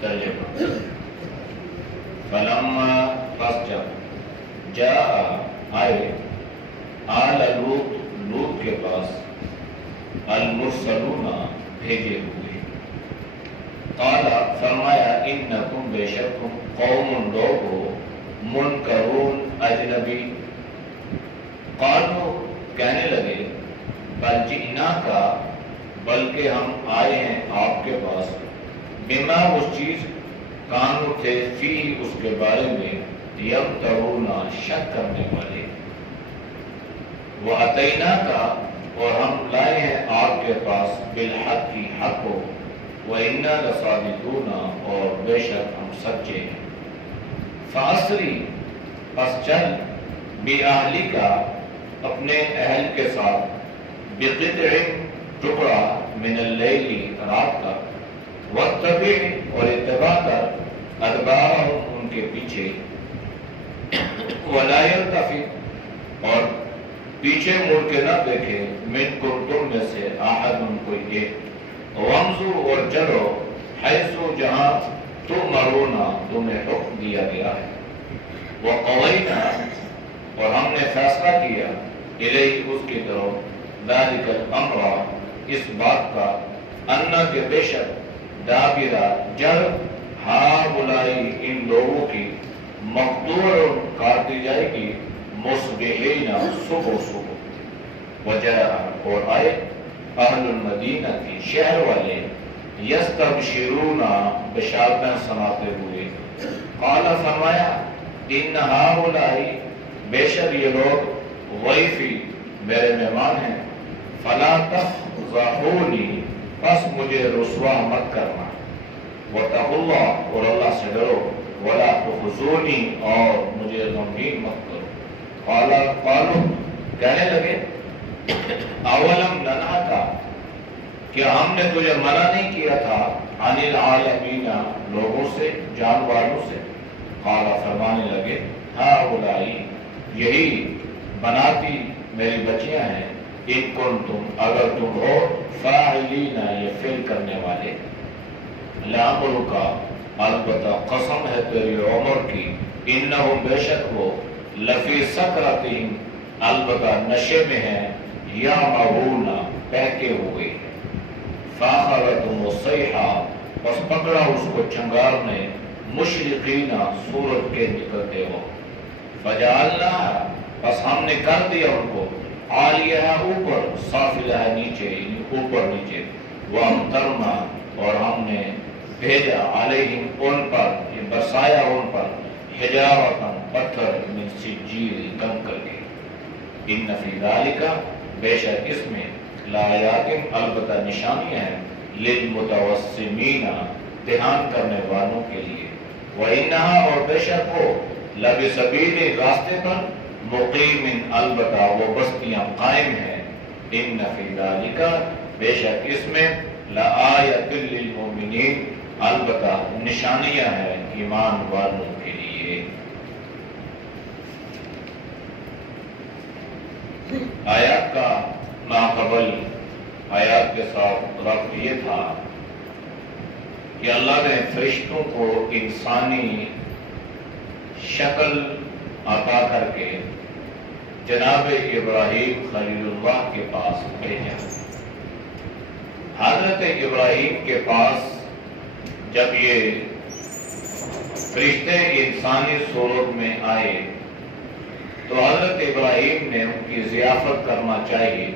ترجمہ فلما پس جب جاء آئے آل لوط کے پاس المرسلون بھیجے ہوئے قال فرمایا انکم بے شک تم قوم لوگ ہو منکرون اجنبی قالوا کہنے لگے بل جئناک بلکہ ہم آئے ہیں آپ کے پاس بما اس چیز کانو تھے فی اس کے بارے میں یمترون شک کرنے والے وَأَتَيْنَاكَ اور ہم لائے ہیں آپ کے پاس بالحق کی حق کو وَإِنَّا لَصَادِقُونَ اور بے شک ہم سچے ہیں فَأَسْرِ پس چل بِأَهْلِكَ اپنے اہل کے ساتھ بِقِطْعٍ ٹکڑا من اللیل رات کا وَاتَّبِعْ اور اتباع کر ادبارہم ان کے پیچھے وَلَا يَلْتَفِتْ اور پیچھے مڑ کے نہ دیکھے منکم تم میں سے احد کوئی ایک وامضوا اور چلو حیث جہاں تؤمرون تمہیں حکم دیا گیا ہے وقضینا اور ہم نے فیصلہ کیا الیہ اس کی طرف ذلک الامر اس بات کا انا کے بے شک دابرہ جڑ ہؤلاء ان لوگوں کی مقطوع کاٹ دی جائے گی مصبحین صبح صبح وجاء اور آئے اہل المدینہ کی شہر والے یستبشرون بشارتیں سناتے ہوئے قال فرمایا ان ہؤلاء بے شک یہ لوگ ضیفی میرے مہمان ہیں فلا تفضحونی پس مجھے رسوا مت کرنا واتقوا اللہ اور اللہ سے ڈرو ولا تخزونی اور مجھے غمگین مت کرو قالوا کہنے لگے اولم ننہک کیا ہم نے تجھے منع نہیں کیا تھا عن العالمین لوگوں سے جانوروں سے قال فرمانے لگے ہؤلاء یہی بناتی میری بچیاں ہیں ان کنتم اگر تم ہو فاعلین یہ فعل کرنے والے لعمرک البتہ قسم ہے تیری عمر کی انہم بے شک وہ لفی سکرتہم البتہ نشے میں ہیں یا مہون بہکے ہوئے فاخذتہم الصیحہ پس پکڑا اس کو چنگار نے مشرقین سورج کے نکلتے ہو فجعلنا پس ہم نے کر دیا ان کو عالیہ اوپر سافلہ نیچے اوپر نیچے وامطرنا اور ہم نے بھیجا علیہم ان پر برسایا ان پر حجارتاً پتھر من سجیل کنکر کے ان فی ذالک بے شک اس میں لآیات البتہ نشانیاں ہیں للمتوسمین دھیان کرنے والوں کے لیے وَإِنَّهَا اور بے شک وہ لَبِسَبِيلِ راستے پر مقیم البتہ وہ بستیاں قائم ہیں ان فی ذالک بے شک اس میں لآیۃ للمؤمنین البتہ نشانیاں ہیں ایمان والوں کے لیے۔ آیات کا ماقبل آیات کے ساتھ ربط یہ تھا کہ اللہ نے فرشتوں کو انسانی شکل عطا کر کے جناب ابراہیم خلیل اللہ کے پاس بھیجا۔ حضرت ابراہیم کے پاس جب یہ فرشتے انسانی صورت میں آئے تو حضرت ابراہیم نے ان کی ضیافت کرنا چاہیے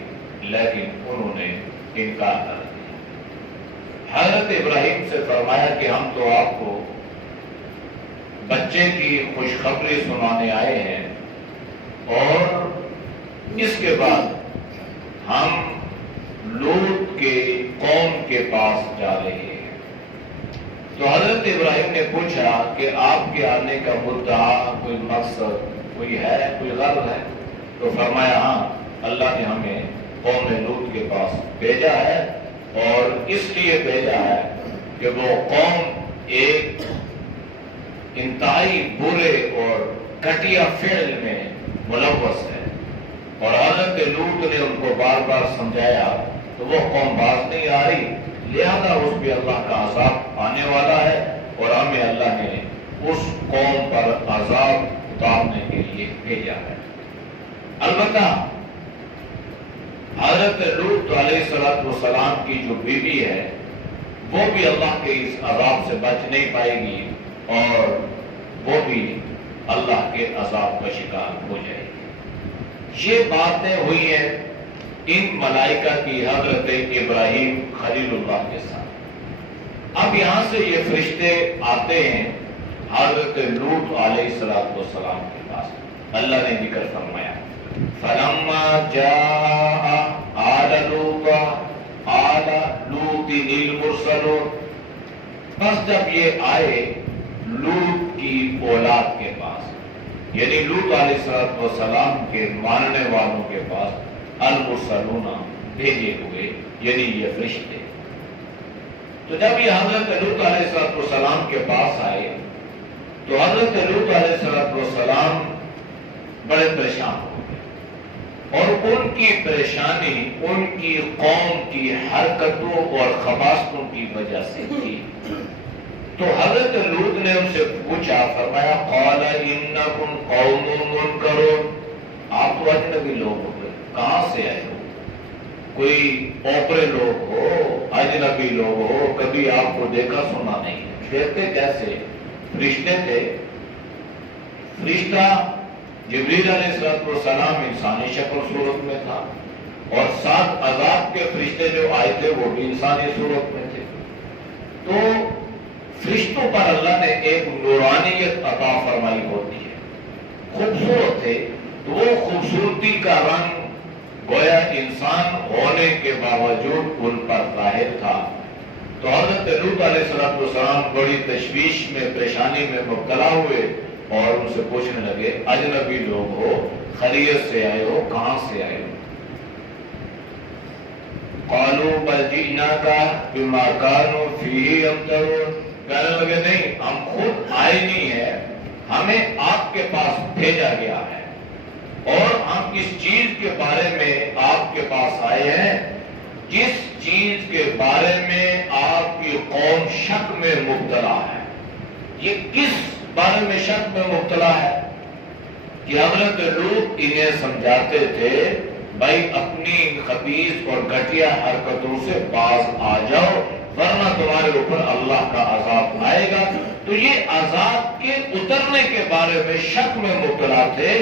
لیکن انہوں نے انکار کر دیا۔ حضرت ابراہیم سے فرمایا کہ ہم تو آپ کو بچے کی خوشخبری سنانے آئے ہیں اور اس کے بعد ہم لوط کے قوم کے پاس جا رہے ہیں۔ تو حضرت ابراہیم نے پوچھا کہ آپ کے آنے کا مدعا کوئی مقصد کوئی ہے کوئی غرض ہے؟ تو فرمایا ہاں اللہ نے ہمیں قوم لوط کے پاس بھیجا ہے اور اس لیے بھیجا ہے کہ وہ قوم ایک انتہائی برے اور گھٹیا فعل میں ملوث ہے اور حضرت لوط نے ان کو بار بار سمجھایا تو وہ قوم باز نہیں آ رہی، لہذا اس پہ اللہ کا عذاب آنے والا ہے ہمیں اللہ نے اس قوم پر عذاب اتارنے کے لیے بھیجا ہے۔ البتہ حضرت لوط علیہ السلام کی جو بیوی ہے وہ بھی اللہ کے اس عذاب سے بچ نہیں پائے گی اور وہ بھی اللہ کے عذاب کا شکار ہو جائے گی۔ یہ باتیں ہوئی ہیں ان ملائکہ کی حضرت ابراہیم خلیل اللہ کے ساتھ۔ اب یہاں سے یہ فرشتے آتے ہیں حضرت لوط علیہ السلام کے پاس۔ اللہ نے ذکر فرمایا فَلَمَّا جَاءَ آلَ لُوطَ آلَ لُوطٍ الْمُرْسَلُونَ، بس جب یہ آئے لوط کی اولاد کے پاس، یعنی لوط علیہ السلام کے ماننے والوں کے پاس، المرسلون بھیجے ہوئے یعنی یہ فرشتے۔ تو جب یہ حضرت لوط علیہ السلام کے پاس آئے تو حضرت لوط علیہ السلام بڑے پریشان ہو گئے، اور ان کی پریشانی ان کی قوم کی حرکتوں اور خباثتوں کی وجہ سے تھی۔ تو حضرت لوط نے ان سے پوچھا، فرمایا قال انکم قوم منکرون، آپ تو اجنبی لوگ ہو گئے، کہاں سے آئے ہو؟ کوئی اوپرے لوگ ہو، اجنبی لوگ ہو، کبھی آپ کو دیکھا سنا نہیں ہے۔ دیکھتے کیسے؟ فرشتے تھے۔ فرشتہ جبریل علیہ السلام انسانی شکل صورت میں تھا، اور ساتھ عذاب کے فرشتے جو آئے تھے وہ بھی انسانی صورت میں تھے۔ تو فرشتوں پر اللہ نے ایک نورانیت عطا فرمائی ہوتی ہے، خوبصورت تھے، تو وہ خوبصورتی کا رنگ گویا انسان ہونے کے باوجود ان پر ظاہر تھا۔ تو حضرت لوط علیہ السلام بڑی تشویش میں، پریشانی میں مبتلا ہوئے اور ان سے پوچھنے لگے، اجنبی لوگ ہو، خیریت سے آئے ہو، کہاں سے آئے ہو؟ قالوا بل جئناک بما كانوا فيه يمترون، کہنے لگے نہیں، ہم خود آئے نہیں ہیں، ہمیں آپ کے پاس بھیجا گیا ہے، اور ہم اس چیز کے بارے میں آپ کے پاس آئے ہیں جس چیز کے بارے میں آپ کی قوم شک میں مبتلا ہے۔ یہ کس بارے میں شک میں مبتلا ہے؟ کہ حضرت لوط انہیں سمجھاتے تھے بھائی اپنی خبیث اور گھٹیا حرکتوں سے باز آ جاؤ ورنہ تمہارے اوپر اللہ کا عذاب آئے گا۔ تو یہ عذاب کے اترنے کے بارے میں شک میں مبتلا تھے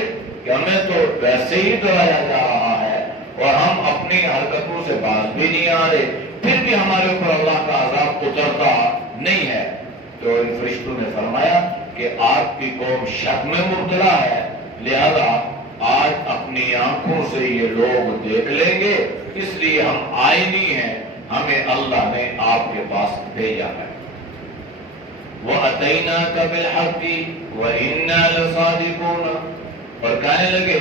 کہ ہمیں تو ویسے ہی ڈرایا جا رہا ہے اور ہم اپنی حرکتوں سے باز بھی نہیں آ رہے، پھر بھی ہمارے اوپر اللہ کا عذاب اترتا نہیں ہے۔ تو ان فرشتوں نے فرمایا کہ آپ کی قوم شک میں مبتلا ہے، لہذا آج اپنی آنکھوں سے یہ لوگ دیکھ لیں گے، اس لیے ہم آئے نہیں ہیں، ہمیں اللہ نے آپ کے پاس بھیجا ہے۔ وَأَتَيْنَاكَ بِالْحَقِّ وَإِنَّا لَصَادِقُونَ، اور کہنے لگے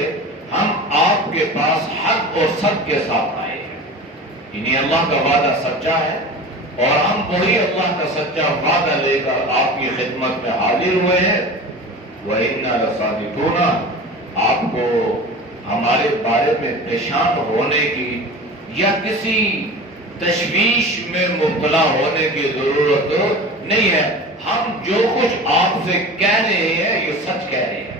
ہم آپ کے پاس حق اور سچ کے ساتھ آئے ہیں، یعنی اللہ کا وعدہ سچا ہے اور ہم وہی اللہ کا سچا وعدہ لے کر آپ کی خدمت میں حاضر ہوئے ہیں۔ وَإِنَّا لَصَادِقُونَ، آپ کو ہمارے بارے میں پریشان ہونے کی یا کسی تشویش میں مبتلا ہونے کی ضرورت نہیں ہے، ہم جو کچھ آپ سے کہہ رہے ہیں یہ سچ کہہ رہے ہیں۔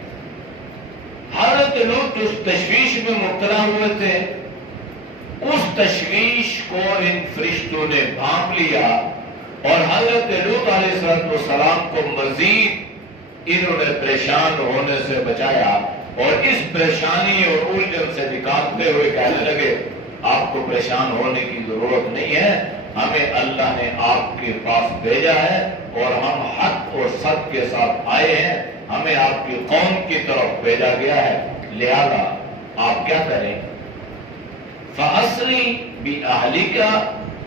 حضرت لوط اس تشویش میں مبتلا ہوئے تھے، اس تشویش کو ان فرشتوں نے بھانپ لیا اور حضرت لوط علیہ السلام کو مزید انہوں نے پریشان ہونے سے بچایا، اور اس پریشانی اور الجھن سے نکالتے ہوئے کہنے لگے آپ کو پریشان ہونے کی ضرورت نہیں ہے، ہمیں اللہ نے آپ کے پاس بھیجا ہے اور ہم حق اور سچ کے ساتھ آئے ہیں، ہمیں آپ کی قوم کی طرف بھیجا گیا ہے، لہذا آپ کیا کریں؟ فَأَسْرِ بِأَهْلِكَ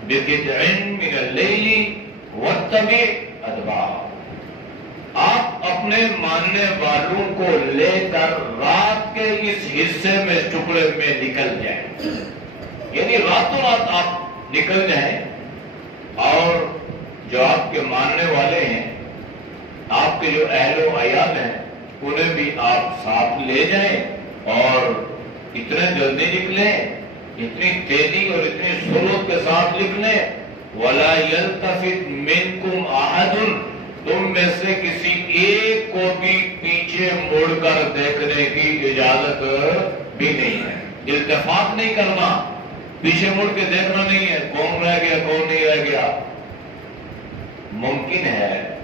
بِقِطْعٍ مِّنَ اللَّيْلِ وَاتَّبِعْ أَدْبَارَهُمْ، آپ اپنے ماننے والوں کو لے کر رات کے اس حصے میں ٹکڑے میں نکل جائیں، یعنی راتوں رات آپ نکل جائیں، اور جو آپ کے ماننے والے ہیں، آپ کے جو اہل و عیال ہیں، انہیں بھی آپ ساتھ لے جائیں اور اتنے جلدی نکلیں، اتنی تیزی اور اتنی سرعت کے ساتھ نکلیں۔ وَلَا يَلْتَفِتْ مِنْكُمْ أَحَدٌ تم میں سے کسی ایک کو بھی پیچھے مڑ کر دیکھنے کی اجازت بھی نہیں ہے۔ التفات نہیں کرنا، پیچھے مڑ کے دیکھنا نہیں ہے کون رہ گیا کون نہیں رہ گیا۔ ممکن ہے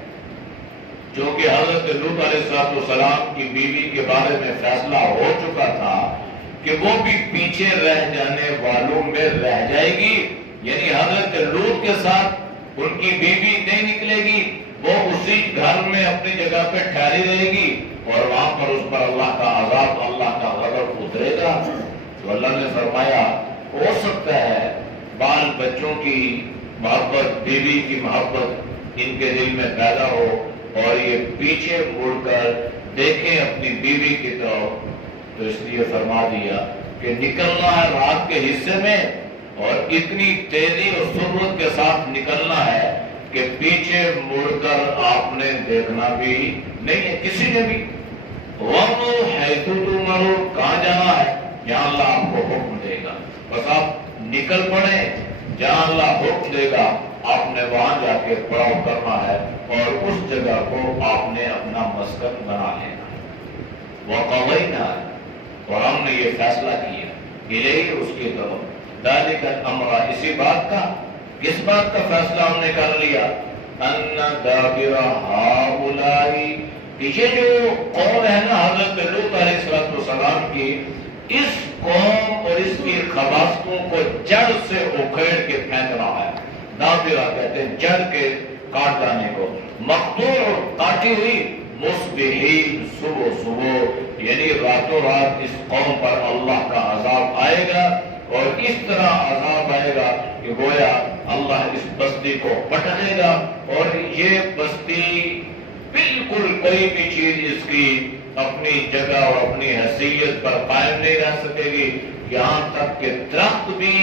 چونکہ حضرت لوط علیہ السلام کی بیوی کے بارے میں فیصلہ ہو چکا تھا کہ وہ بھی پیچھے رہ جانے والوں میں رہ جائے گی، یعنی حضرت لوط کے ساتھ ان کی بیوی نہیں نکلے گی، وہ اسی گھر میں اپنی جگہ پہ ٹھہری رہے گی اور وہاں پر اس پر اللہ کا عذاب، اللہ کا غضب اترے گا۔ تو اللہ نے فرمایا ہو سکتا ہے بال بچوں کی محبت، بیوی کی محبت ان کے دل میں پیدا ہو اور یہ پیچھے مڑ کر دیکھیں اپنی بیوی کی طرف، تو اس لیے فرما دیا کہ نکلنا ہے رات کے حصے میں اور اتنی تیزی اور سرعت کے ساتھ نکلنا ہے کہ پیچھے مڑ کر آپ نے دیکھنا بھی نہیں ہے کسی نے بھی۔ وَمُّوا حَيْثُ تُؤْمَرُونَ، کہاں جانا ہے جہاں اللہ آپ کو حکم دے گا، بس آپ نکل پڑے جہاں اللہ حکم دے گا، آپ نے وہاں جا کے پڑاؤ کرنا ہے اور اس جگہ کو آپ نے اپنا مسکن بنا لینا ہے۔ وَقَضَيْنَا، اور ہم نے یہ فیصلہ کیا اِلَيْهِ، اس کی طرف، ذَلِكَ الْأَمْرَ، اسی بات کا، کس بات کا فیصلہ ہم نے کر لیا، أَنَّ دَابِرَ هَؤُلَاءِ، کہ یہ جو قوم ہے نا حضرت لوط علیہ السلام کی، اس قوم اور اس کی خباثتوں کو جڑ سے اکھیڑ کے پھینکنا ہے۔ دابرہ کہتے ہیں جڑ کے کاٹ جانے کو، مقطوع کاٹی ہوئی، مصبحین صبح صبح، یعنی راتوں رات اس قوم پر اللہ کا عذاب آئے گا اور اس طرح عذاب آئے گا کہ گویا اللہ اس بستی کو پٹکے گا اور یہ بستی بالکل کوئی بھی چیز اس کی اپنی جگہ اور اپنی حیثیت پر قائم نہیں رہ سکے گی، یہاں تک کہ درخت بھی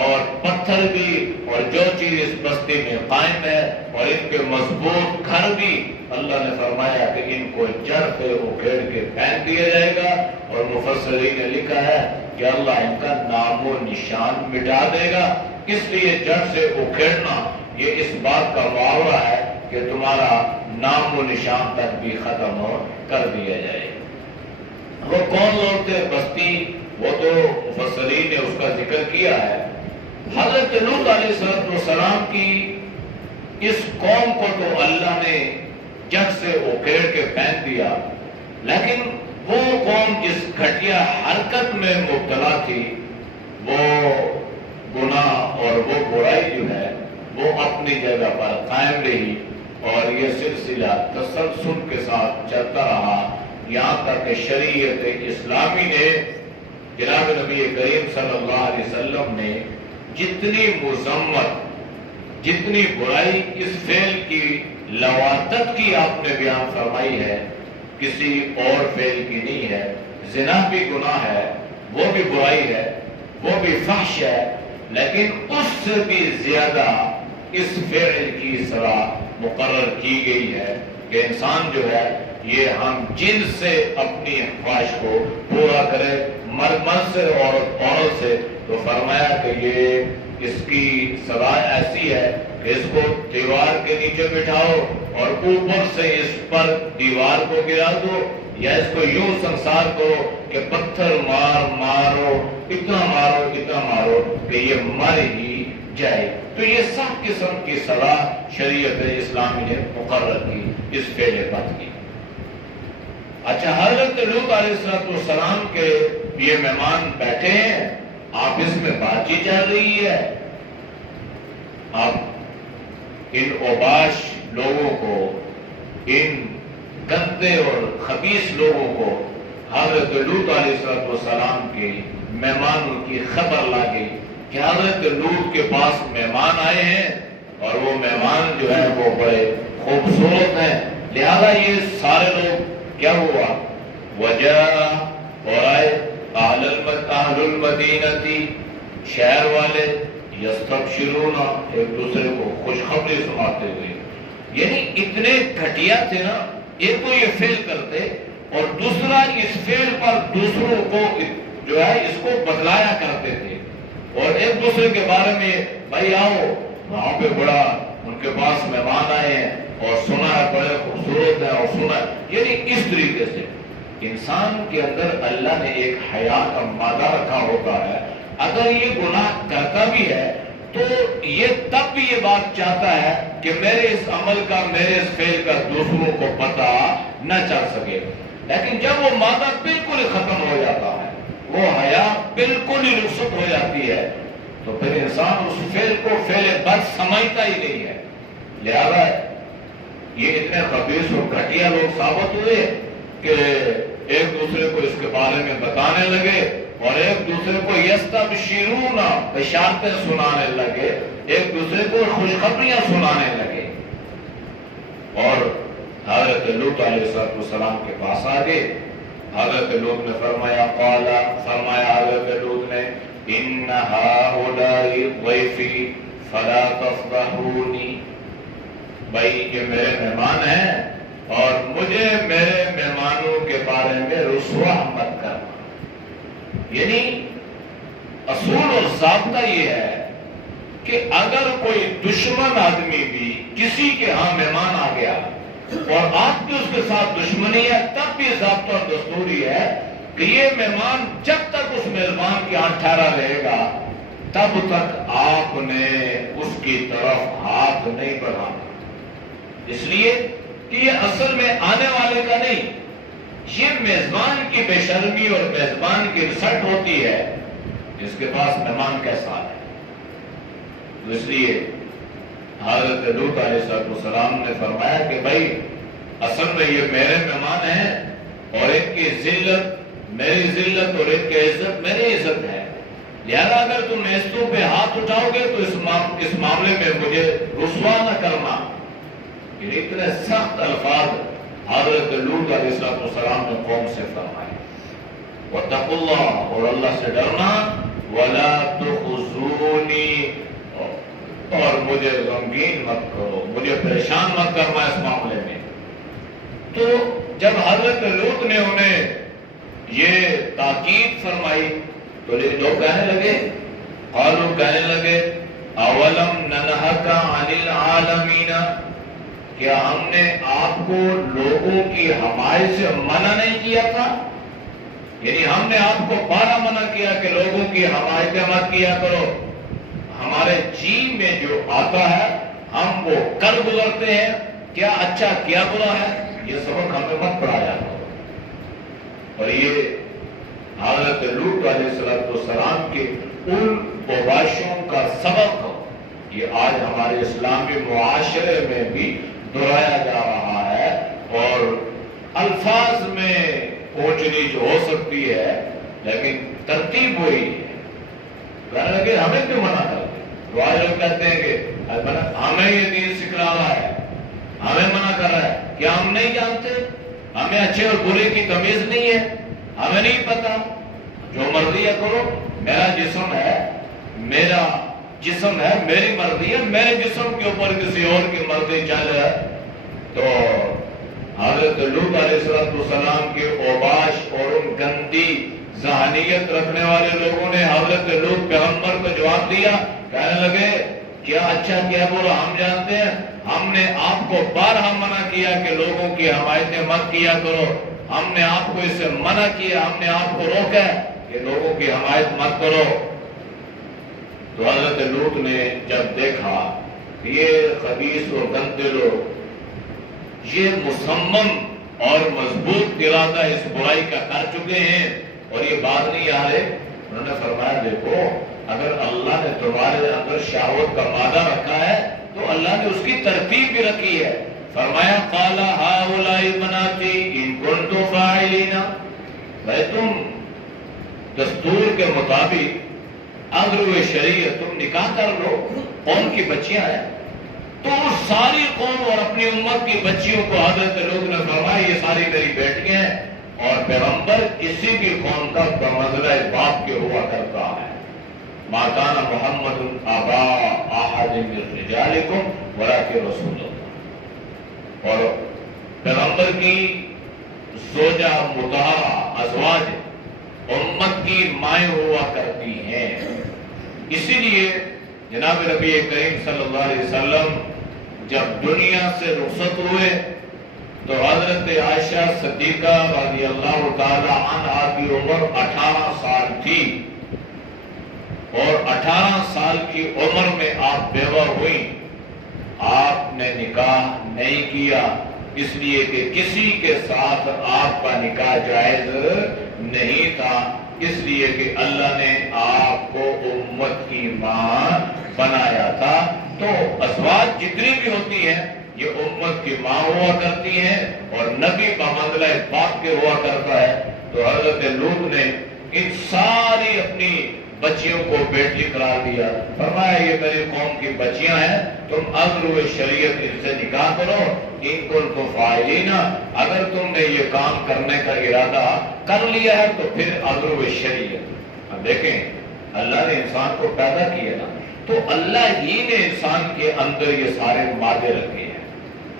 اور پتھر بھی اور جو چیز اس بستی میں قائم ہے اور ان کے مضبوط گھر بھی، اللہ نے فرمایا کہ ان کو جڑ سے اکھیڑ کے پھینک دیا جائے گا۔ اور مفسرین نے لکھا ہے کہ اللہ ان کا نام و نشان مٹا دے گا، اس لیے جڑ سے اکھیڑنا یہ اس بات کا محاورہ ہے کہ تمہارا نام و نشان تک بھی ختم کر دیا جائے۔ وہ کون لوگ تھے بستی، وہ تو مفسرین نے اس کا ذکر کیا ہے۔ حضرت لوط علیہ السلام کی اس قوم کو تو اللہ نے جڑ سے اکھیڑ کے پھینک دیا، لیکن وہ قوم جس گھٹیا حرکت میں مبتلا تھی، وہ گناہ اور وہ برائی جو ہے وہ اپنی جگہ پر قائم رہی اور یہ سلسلہ تسلسل کے ساتھ چلتا رہا، یہاں تک کہ شریعت اسلامی نے، جناب نبی کریم صلی اللہ علیہ وسلم نے جتنی مذمت، جتنی برائی اس فعل کی لواطت کی آپ نے بیان فرمائی ہے، کسی اور فعل کی نہیں ہے۔ زنا بھی گناہ ہے، وہ بھی برائی ہے، وہ بھی فحش ہے، لیکن اس سے بھی زیادہ اس فعل کی سزا مقرر کی گئی ہے کہ انسان جو ہے یہ ہم جن سے اپنی خواہش کو پورا کرے، مرد سے عورت سے، تو فرمایا کہ یہ اس کی سزا ایسی ہے کہ اس کو دیوار کے نیچے بٹھاؤ اور اوپر سے اس پر دیوار کو گرا دو، یا اس کو یوں سنسار کرو کہ پتھر مارو اتنا مارو کہ یہ مر ہی جائے۔ تو یہ سب قسم کی سزا شریعت اسلامی نے مقرر کی اس فعل بد کی۔ اچھا، حضرت لوط علیہ السلام کے یہ مہمان بیٹھے ہیں، آپس میں بات چیت چل رہی ہے، اب ان اوباش لوگوں کو، ان گندے اور خبیث لوگوں کو حضرت لوط علیہ السلام کے مہمانوں کی خبر لا گئی کہ حضرت لوط کے پاس مہمان آئے ہیں اور وہ مہمان جو ہے وہ بڑے خوبصورت ہیں، لہذا یہ سارے لوگ کیا ہوا، وجہ اور آئے اہل المدینتی، شہر والے، یستبشرون، ایک دوسرے کو خوشخبری سناتے ہوئے، یعنی اتنے گھٹیا تھے نا، ایک تو یہ فعل کرتے اور دوسرا اس فعل پر دوسروں کو جو ہے اس کو بتلایا کرتے تھے اور ایک دوسرے کے بارے میں بھائی آؤ وہاں پہ بڑا ان کے پاس مہمان آئے ہیں اور سنا ہے بڑے خوبصورت ہیں اور سنا ہے، یعنی اس طریقے سے انسان کے اندر اللہ نے ایک حیا کا مادہ رکھا ہوتا ہے. اگر یہ گناہ کرتا بھی ہے تو یہ تب بھی یہ بات چاہتا ہے کہ میرے اس عمل کا، میرے اس فعل کا دوسروں کو پتہ نہ چل سکے. لیکن جب وہ مادہ بالکل ہی ختم ہو جاتا ہے، وہ حیا بالکل ہی رخصت ہو جاتی ہے، تو پھر انسان اس فعل کو فعل بد سمجھتا ہی نہیں ہے. لہذا یہ اتنے خبیث اور گھٹیا لوگ ثابت ہوئے کہ ایک دوسرے کو اس کے بارے میں بتانے لگے اور ایک دوسرے کو یستبشرون بشارتیں سنانے لگے، ایک دوسرے کو خوشخبریاں سنانے لگے. اور حضرت لوط علیہ السلام کے پاس آ گئے. حضرت لوط نے فرمایا حضرت لوط نے ان ہؤلاء ضیفی فلا تفضحونی، بھائی یہ میرے مہمان ہیں اور مجھے میرے مہمانوں کے بارے میں رسوا مت کرنا. یعنی اصول اور ضابطہ یہ ہے کہ اگر کوئی دشمن آدمی بھی کسی کے ہاں مہمان آ گیا اور آپ کی اس کے ساتھ دشمنی ہے، تب بھی ضابطہ اور دستوری ہے کہ یہ مہمان جب تک اس میزبان کے ہاں ٹھہرا رہے گا تب تک آپ نے اس کی طرف ہاتھ نہیں بڑھانا. اس لیے کہ یہ اصل میں آنے والے کا نہیں، یہ میزبان کی بے شرمی اور میزبان کی رسٹ ہوتی ہے جس کے پاس مہمان کیسا ہے. تو اس لیے حضرت لوط علیہ السلام نے فرمایا کہ بھائی اصل میں یہ میرے مہمان ہیں اور ایک کی ذلت میری ذلت اور ایک کی عزت میری عزت ہے. لہذا اگر تم نیستوں پہ ہاتھ اٹھاؤ گے تو اس معاملے میں مجھے رسوا نہ کرنا. یہ اتنے سخت الفاظ حضرت لوط علیہ السلام نے قوم سے فرمائے. واتقوا اللہ، اور اللہ سے ڈرنا، ولا تخزونی، اور مجھے غمگین مت کرو، مجھے پریشان مت کرنا اس معاملے میں. تو جب حضرت لوط نے انہیں یہ تاکید فرمائی تو لوگ کہنے لگے، قالوا کہنے لگے اولم ننہک عن العالمین، کیا ہم نے آپ کو لوگوں کی حمایت سے منع نہیں کیا تھا؟ یعنی ہم نے آپ کو بارہ منع کیا کہ لوگوں کی حمایت مت کیا کرو، ہمارے جی میں جو آتا ہے ہم وہ کر گزرتے ہیں، کیا اچھا کیا برا ہے یہ سبق ہمیں مت پڑھایا کرو. اور یہ حضرت لوط علیہ السلام کے ان اوباشوں کا سبق یہ آج ہمارے اسلامی معاشرے میں بھی دہرایا جا رہا ہے. اور الفاظ میں اونچ نیچ ہو سکتی ہے لیکن ترتیب وہی ہے. کہنے لگے ہمیں کیوں منع کرتے؟ تو آج لوگ کہتے ہیں کہ ہمیں یہ دین سکھلا رہا ہے، ہمیں منع کر رہا ہے. کیا ہم نہیں جانتے؟ ہمیں اچھے اور برے کی تمیز نہیں ہے؟ ہمیں نہیں پتا؟ جو مرضی ہے کرو، میرا جسم ہے، میرا جسم ہے، میری مرضی ہے، میرے جسم کے اوپر کسی اور کی مرضی چل ہے. تو حضرت لوط علیہ السلام کے اوباش اور ان گندی ذہنیت رکھنے والے لوگوں نے حضرت لوط پیغمبر کو جواب دیا. کہنے لگے کیا اچھا کیا برا ہم جانتے ہیں، ہم نے آپ کو بارہا منع کیا کہ لوگوں کی حمایتیں مت کیا کرو، ہم نے آپ کو اس سے منع کیا، ہم نے آپ کو روکا کہ لوگوں کی حمایت مت کرو. تو حضرت لوط نے جب دیکھا یہ خبیث اور گندے لوگ یہ مصمم اور مضبوط ارادہ اس برائی کا کر چکے ہیں اور یہ بات نہیں آ رہے، انہوں نے فرمایا دیکھو اگر اللہ نے تمہارے اندر شہوت کا مادہ رکھا ہے تو اللہ نے اس کی ترتیب بھی رکھی ہے. فرمایا قال هؤلاء بناتی ان کنتم فاعلین، بھائی تم دستور کے مطابق اگر شریعت تم نکاح کر لو، قوم کی بچیاں ہیں تو ساری قوم اور اپنی امت کی بچیوں کو حضرت لوط نے فرمایا یہ ساری میری بیٹیاں ہیں اور پیغمبر کسی بھی قوم کا بمنزلہ باپ کے ہوا کرتا ہے. ما کان محمد ابا احد من رجالکم ولکن رسول اللہ، اور پیغمبر کی زوجہ مطہرہ ازواج امت کی مائیں ہوا کرتی ہیں. اسی لیے جناب نبی کریم صلی اللہ علیہ وسلم جب دنیا سے رخصت ہوئے تو حضرت عائشہ صدیقہ رضی اللہ تعالی عنہا کی عمر 18 سال تھی، اور 18 سال کی عمر میں آپ بیوہ ہوئی۔ آپ نے نکاح نہیں کیا، اس لیے کہ کسی کے ساتھ آپ کا نکاح جائز نہیں تھا، اس لیے کہ اللہ نے آپ کو امت کی ماں بنایا تھا۔ تو ازواج جتنی بھی ہوتی ہیں یہ امت کی ماں ہوا کرتی ہیں، اور نبی کا منزلہ پاک کے ہوا کرتا ہے۔ تو حضرت لوط نے ان ساری اپنی بچیوں کو بیٹی قرار دیا، فرمایا یہ میری قوم کی بچیاں ہیں، تم اگر شریعت ان سے نکاح کرو، ان کو فاعلین، اگر تم نے یہ کام کرنے کا ارادہ کر لیا ہے تو پھر اگر شریعت۔ اب دیکھیں اللہ نے انسان کو پیدا کیا نا، تو اللہ ہی نے انسان کے اندر یہ سارے مادے رکھے ہیں،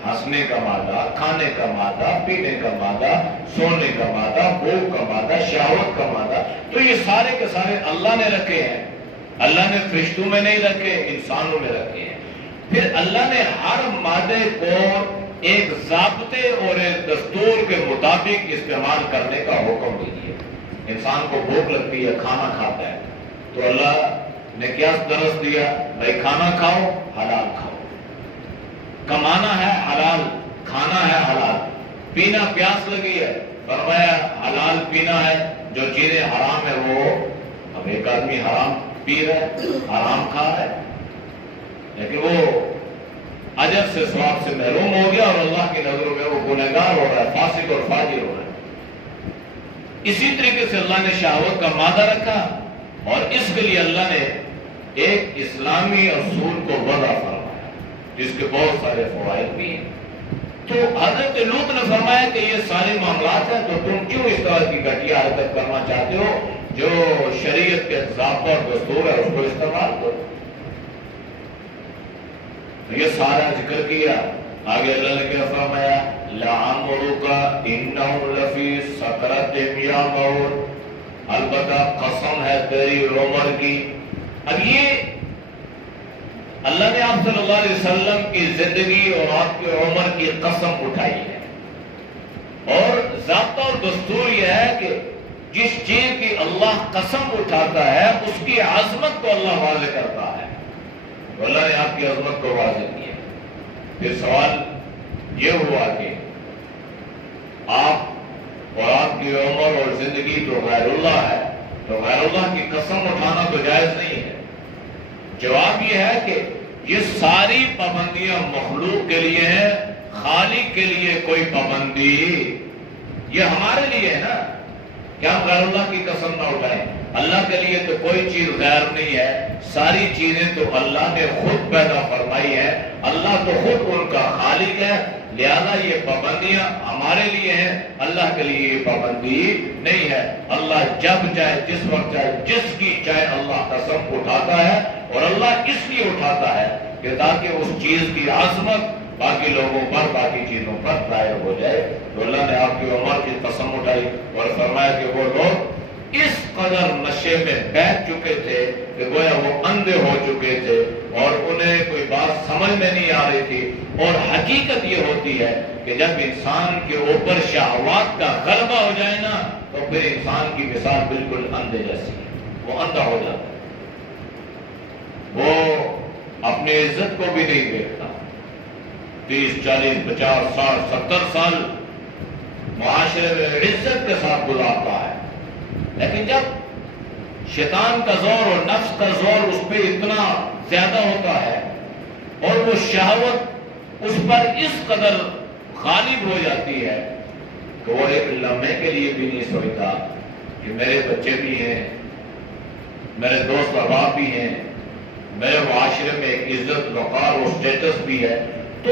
ہنسنے کا مادہ، کھانے کا مادہ، پینے کا مادہ، سونے کا مادہ، بھوک کا مادہ، شہوت کا مادہ، تو یہ سارے کے سارے اللہ نے رکھے ہیں۔ اللہ نے فرشتوں میں نہیں رکھے، انسانوں میں رکھے ہیں۔ پھر اللہ نے ہر مادے کو ایک ضابطے اور ایک دستور کے مطابق استعمال کرنے کا حکم بھی دیا۔ انسان کو بھوک لگتی ہے، کھانا کھاتا ہے، تو اللہ نے کیا درس دیا؟ بھائی کھانا کھاؤ، حلال کھاؤ، کمانا ہے حلال، کھانا ہے حلال، پینا پیاس لگی ہے، فرمایا حلال پینا ہے، جو چیزیں حرام ہے وہ، اب ایک آدمی حرام پی رہا ہے، حرام کھا رہا ہے، لیکن وہ اجر سے ثواب سے محروم ہو گیا، اور اللہ کی نظروں میں وہ گنہگار ہو رہا ہے، فاسق اور فاجر ہو رہا ہے۔ اسی طریقے سے اللہ نے شہوت کا مادہ رکھا، اور اس کے لیے اللہ نے ایک اسلامی اصول کو وضع فرمایا جس کے بہت سارے فوائد بھی ہیں۔ تو حضرت لوط نے فرمایا کہ یہ سارے معاملات ہیں، تو تم کیوں اس طرح کی گھٹیا حرکت کرنا چاہتے ہو؟ جو شریعت کے ضابطہ اور دستور ہے اس کو استعمال کرو۔ یہ سارا ذکر کیا، آگے اللہ نے کیا فرمایا؟ لَعَمْرُكَ إِنَّهُمْ لَفِي سَكْرَتِهِمْ يَعْمَهُونَ، البتہ قسم ہے تیری عمر کی۔ اب یہ اللہ نے آپ صلی اللہ علیہ وسلم کی زندگی اور آپ کی عمر کی قسم اٹھائی ہے، اور ضابطہ اور دستور یہ ہے کہ جس چیز کی اللہ قسم اٹھاتا ہے اس کی عظمت کو اللہ واضح کرتا ہے، تو اللہ نے آپ کی عظمت کو واضح کیا۔ پھر سوال یہ ہوا کہ آپ اور آپ کی عمر اور زندگی تو غیر اللہ ہے، تو غیر اللہ کی قسم اٹھانا تو جائز نہیں ہے۔ جواب یہ ہے کہ یہ ساری پابندیاں مخلوق کے لیے ہیں، خالق کے لیے کوئی پابندی یہ ہمارے لیے ہے نا، کہ ہم غیر اللہ کی قسم نہ اٹھائیں۔ اللہ کے لیے تو کوئی چیز غیر نہیں ہے، ساری چیزیں تو اللہ نے خود پیدا فرمائی ہے، اللہ تو خود ان کا خالق ہے، لہذا یہ پابندیاں ہمارے لیے ہیں، اللہ کے لیے یہ پابندی نہیں ہے۔ اللہ جب چاہے، جس وقت چاہے، جس کی چاہے اللہ قسم اٹھاتا ہے، اور اللہ اس لیے اٹھاتا ہے کہ تاکہ اس چیز کی عظمت باقی لوگوں پر، باقی چیزوں پر ظاہر ہو جائے۔ تو اللہ نے آپ کی عمر کی قسم اٹھائی اور فرمایا کہ وہ لوگ اس قدر نشے میں بیٹھ چکے تھے کہ گویا وہ اندھے ہو چکے تھے، اور انہیں کوئی بات سمجھ میں نہیں آ رہی تھی۔ اور حقیقت یہ ہوتی ہے کہ جب انسان کے اوپر شہوات کا غلبہ ہو جائے نا، تو پھر انسان کی مثال بالکل اندھے جیسی ہے، وہ اندھا ہو جاتا ہے، وہ اپنی عزت کو بھی نہیں دیکھتا۔ 30 40 50 60 70 سال معاشرے میں عزت کے ساتھ گزارتا ہے، لیکن جب شیطان کا زور اور نفس کا زور اس پہ اتنا زیادہ ہوتا ہے، اور وہ شہوت اس پر اس قدر غالب ہو جاتی ہے کہ وہ ایک لمحے کے لیے بھی نہیں سوچتا کہ میرے بچے بھی ہیں، میرے دوست احباب بھی ہیں، میرے معاشرے میں ایک عزت وقار اور سٹیٹس بھی ہے، تو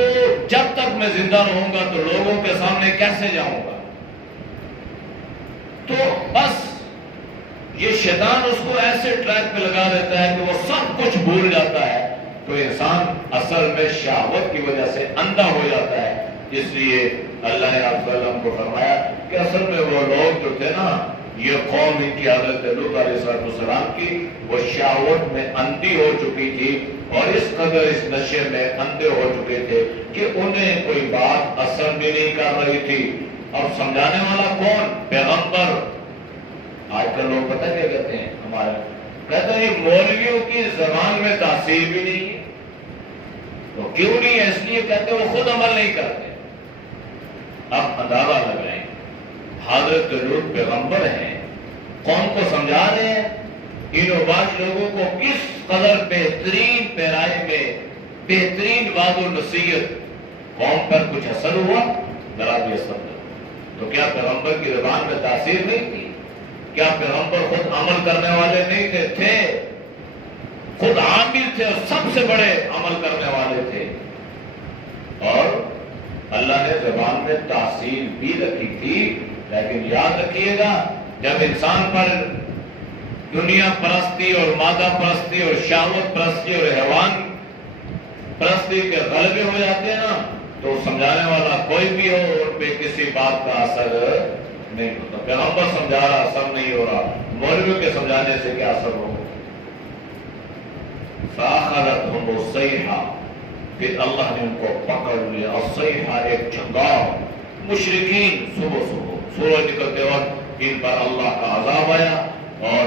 جب تک میں زندہ رہوں گا تو لوگوں کے سامنے کیسے جاؤں گا؟ تو بس یہ شیطان اس کو ایسے ٹریک پہ لگا دیتا ہے کہ وہ سب کچھ بھول جاتا ہے، تو انسان اصل میں شہوت کی وجہ سے اندھا ہو جاتا ہے۔ اس لیے اللہ نے آپ صلی اللہ علیہ وسلم کو فرمایا کہ اصل میں وہ لوگ جو تھے نا، یہ قوم ان کی حضرت لوط علیہ السلام کی وہ شہوت میں اندھی ہو چکی تھی، اور اس قدر اس نشے میں اندھے ہو چکے تھے کہ انہیں کوئی بات اثر بھی نہیں کر رہی تھی. اب سمجھانے والا کون؟ پیغمبر. آج کل لوگ پتہ کیا کہتے ہیں ہمارے، کہتے ہیں مولویوں کی زبان میں تاثیر بھی نہیں ہے. تو کیوں نہیں ہے؟ اس لیے کہتے ہیں وہ خود عمل نہیں کرتے. اب اندازہ لگائیں، حضرت لوط پیغمبر ہیں، قوم کو سمجھا رہے ہیں، ان وباش لوگوں کو کس قدر بہترین پیرائی میں بہترین وعظ و نصیحت، قوم پر کچھ اثر ہوا؟ ذرا بھی اثر نہیں. تو کیا پیغمبر کی زبان میں تاثیر نہیں تھی؟ کیا پیغمبر خود عمل کرنے والے نہیں تھے؟ تھے، خود عامل تھے اور سب سے بڑے عمل کرنے والے تھے. اور اللہ نے زبان میں تاثیر بھی رکھی تھی. لیکن یاد رکھیے گا، جب انسان پر دنیا پرستی اور مادہ پرستی اور شہوت پرستی اور حیوان پرستی کے غلبے ہو جاتے ہیں نا، تو سمجھانے والا کوئی بھی ہو ان پہ کسی بات کا اثر نہیں ہوتا. پیغمبر سمجھا رہا، اثر نہیں ہو رہا، مولوی کے سمجھانے سے کیا اثر ہوگا؟ فَأَخَذَتْهُمُ الصَّيْحَةُ، پھر اللہ نے ان کو پکڑ لیا. الصیحہ ایک چنگاڑ. مشرکین صبح سورج نکلتے وقت ان پر اللہ کا عذاب آیا. اور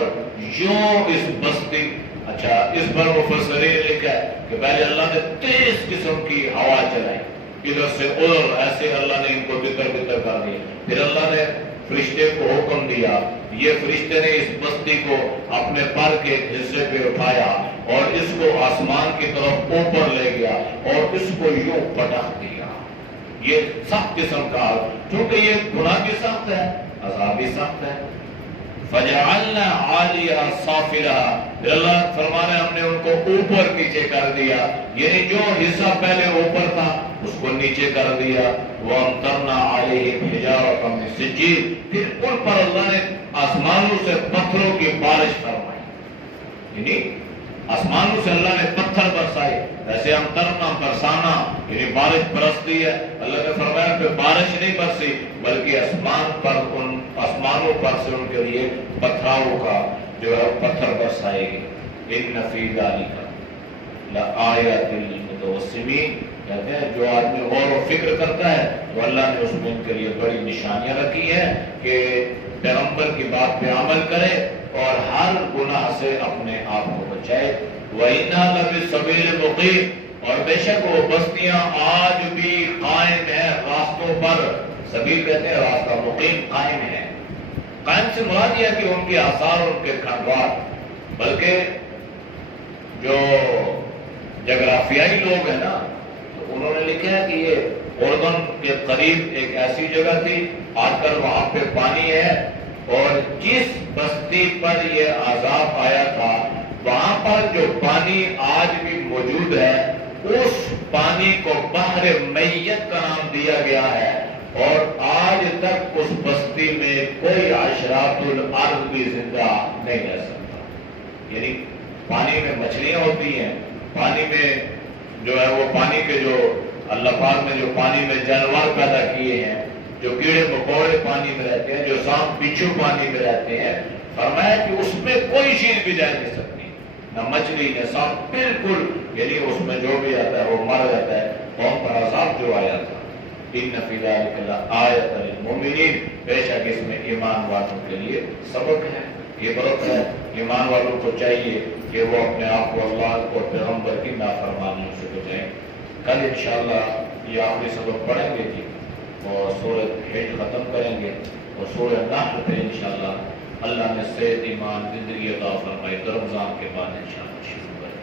یوں اس بستی، اچھا اس پر مفسرین لکھا ہے کہ پہلے اللہ نے 30 قسم کی ہوا چلائی، ادھر سے ادھر، ایسے اللہ نے ان کو تتر بتر کر دیا. پھر اللہ نے فرشتے کو حکم دیا، یہ فرشتے نے اس بستی کو اپنے پر کے حصے پہ اٹھایا اور اس کو آسمان کی طرف اوپر لے گیا اور اس کو یوں پٹخ دیا. یہ سخت قسم کا، کیونکہ یہ گناہ بھی سخت ہے، عذاب بھی سخت ہے. فَجَعَلْنَا عَالِيَهَا صَافِلَهَا، پھر اللہ فرمانے ہم نے ان کو اوپر نیچے کر دیا، یعنی جو حصہ پہلے اوپر تھا اس کو نیچے کر دیا. وَأَمْطَرْنَا عَلَيْهِمْ حِجَارَةً مِّن سِجِّيلٍ، پھر ان پر اللہ نے آسمانوں سے پتھروں کی بارش فرمائی. یعنی آسمانوں سے اللہ نے پتھر برسائے. ایسے امطرنا برسانا یعنی بارش برستی ہے. اللہ نے فرمایا کہ بارش نہیں برسی بلکہ آسمانوں پر سے ان کے لیے پتھراؤں کا جو ہے پتھر برسائے گی. ان فی ذالک لآیات للمتوسمین، کہتے ہیں جو آدمی غور و فکر کرتا ہے تو اللہ نے اس میں ان کے لیے بڑی نشانیاں رکھی ہیں کہ پیغمبر کی بات پہ عمل کرے اور ہر گناہ سے اپنے آپ کو بچائے. وَإِنَّا لَبِالسَّبِيلِ مُقِيمٍ، اور بے شک وہ بستیاں آج بھی قائم ہیں راستوں پر. سبیل کہتے ہیں راستہ، مقیم قائم ہے. قائم سے مراد یہ ہے کہ ان کے آثار اور ان کے کھانوار، بلکہ جو جغرافیائی لوگ ہیں نا تو انہوں نے لکھا ہے کہ یہ اردن کے قریب ایک ایسی جگہ تھی، آج کل وہاں پہ پانی ہے، اور جس بستی پر یہ عذاب آیا تھا وہاں پر جو پانی آج بھی موجود ہے اس پانی کو بحر میت کا نام دیا گیا ہے. اور آج تک اس بستی میں کوئی عشرات الارض بھی زندہ نہیں رہ سکتا. یعنی پانی میں مچھلیاں ہوتی ہیں، پانی میں جو ہے وہ پانی کے جو اللہ پاک نے جو پانی میں جانور پیدا کیے ہیں، جو کیڑے مکوڑے پانی میں رہتے ہیں، جو سانپ بچھو پانی میں رہتے ہیں، فرمایا کہ اس میں کوئی چیز بھی جا نہیں سکتی، نہ مچھلی نہ سانپ، بالکل یعنی اس میں جو بھی آتا ہے وہ مر جاتا ہے. قوم پر عذاب جو آیا تھا، ان فی ذلک لآیۃ للمؤمنین، بے شک اس میں ایمان والوں کے لیے سبق ہے، عبرت ہے. ایمان والوں کو چاہیے کہ وہ اپنے آپ کو اللہ اور پیغمبر کی نافرمانیوں سے بچائیں. کل انشاءاللہ یہ آخری سبق پڑھیں گے جی، اور سورہ حج ختم کریں گے اور سورہ نحل پہ انشاءاللہ اللہ نے صحت ایمان زندگی عطا فرمائے تو رمضان کے بعد انشاءاللہ شروع کریں.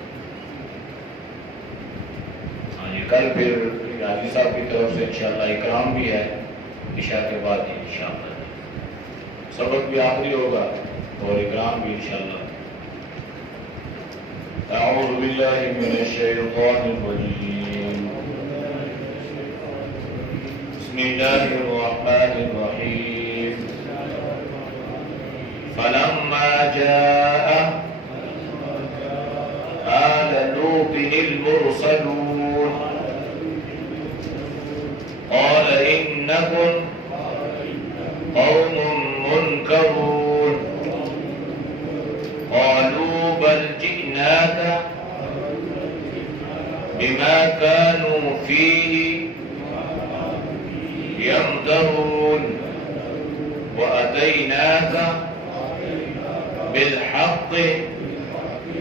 ہاں جی، کل پھر حاجی صاحب کی طرف سے انشاءاللہ اکرام بھی ہے عشاء کے بعد ہی انشاءاللہ. سبق بھی آخری ہوگا اور اکرام بھی انشاءاللہ. اعوذ باللہ من الشیطان الرجیم، بسم اللہ الرحمن الرحیم. فلما جاء آل لوط المرسلون قال إنكم قوم منكرون قالوا بل جئناك كانوا فيه يمترون وأتيناك بالحق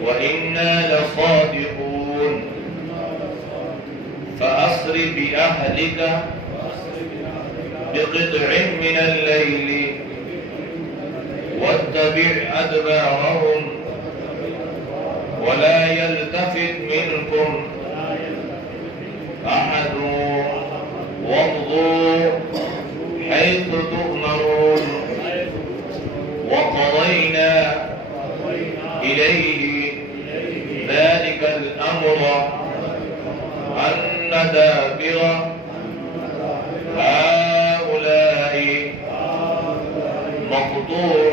وإنا لصادقون فأسر بأهلك بقطع من الليل واتبع أدبارهم ولا يلتفت منكم أحد وامضوا حيث تؤمرون وقضينا إليه ذلك الأمر أن دابر هؤلاء مقطوع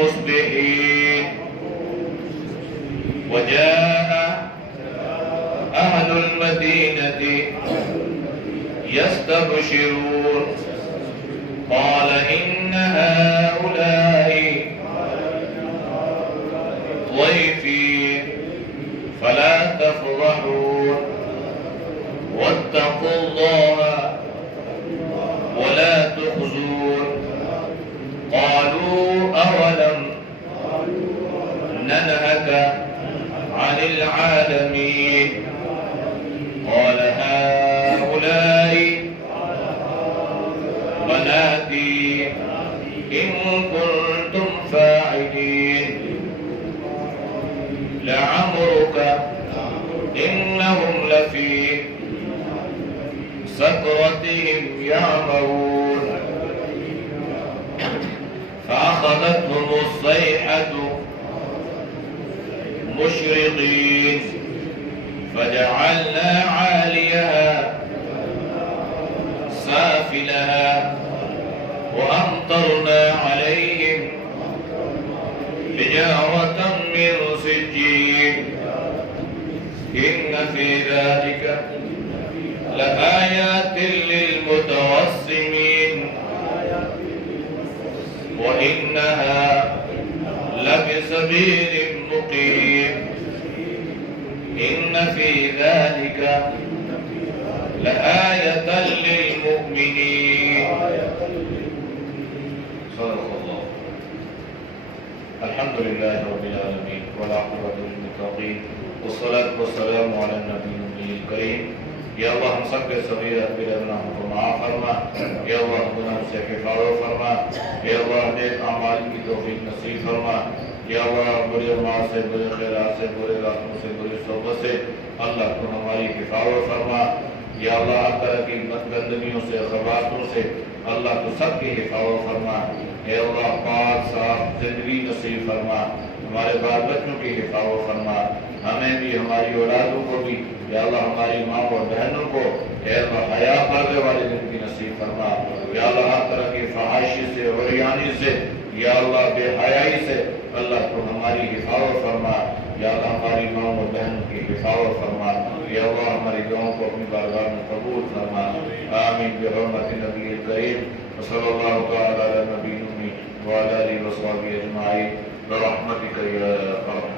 مصبحين وجاء أهل المدينة يستبشرون قال إن هؤلاء ضيفي فلا تفضحون واتقوا الله ولا تخزون قالوا أولم ننهك عن العالمين قال هؤلاء بناتي إن كنتم فاعلين لعمرك إنهم لفي سكرتهم يعمهون فأخذتهم الصيحة مشرقين فجعلنا عاليها سافلها وأمطرنا عليهم حجارة من سجيل إن في ذلك لآيات للمتوسمين وإنها لبسبيل مقيم إن في ذلك لآية للمؤمنين صدق الله. الحمد لله رب العالمين والعاقبة للمتقين والصلاة والسلام على النبي الكريم. یا اللہ ہم سب کے صغیر اکبر گناہوں کو معاف فرما، یا اللہ گناہوں سے حفاظت فرما، یا اللہ نیک اعمال کی توفیق نصیب فرما، یا اللہ برے اعمال سے، برے خیرات سے، برے راستوں سے، بری صحبت سے اللہ تو ہماری حفاظت فرما، یا اللہ ہر طرح کی گندگیوں سے، خباثتوں سے اللہ تو سب کی حفاظت فرما، یا اللہ پاک صاف زندگی نصیب فرما، ہمارے بال بچوں کی حفاظت فرما، ہمیں بھی ہماری اولادوں کو بھی، یا اللہ ہماری ماں اور بہنوں کو اے اللہ حیا پردے والی زندگی نصیب فرما، یا اللہ ہر طرح کی فحاشی سے، عریانی سے، یا اللہ بے حیائی سے اللہ تو ہماری حفاظت فرما، یا اللہ ہماری ماں اور بہنوں کی حفاظت فرما، یا اللہ ہماری دعاؤں کو اپنی بارگاہ میں قبول فرما، آمین بحرمت نبی کریم صلی اللہ تعالی علی نبی وعلی آلہ وصحبہ اجمعین برحمتک یا ارحم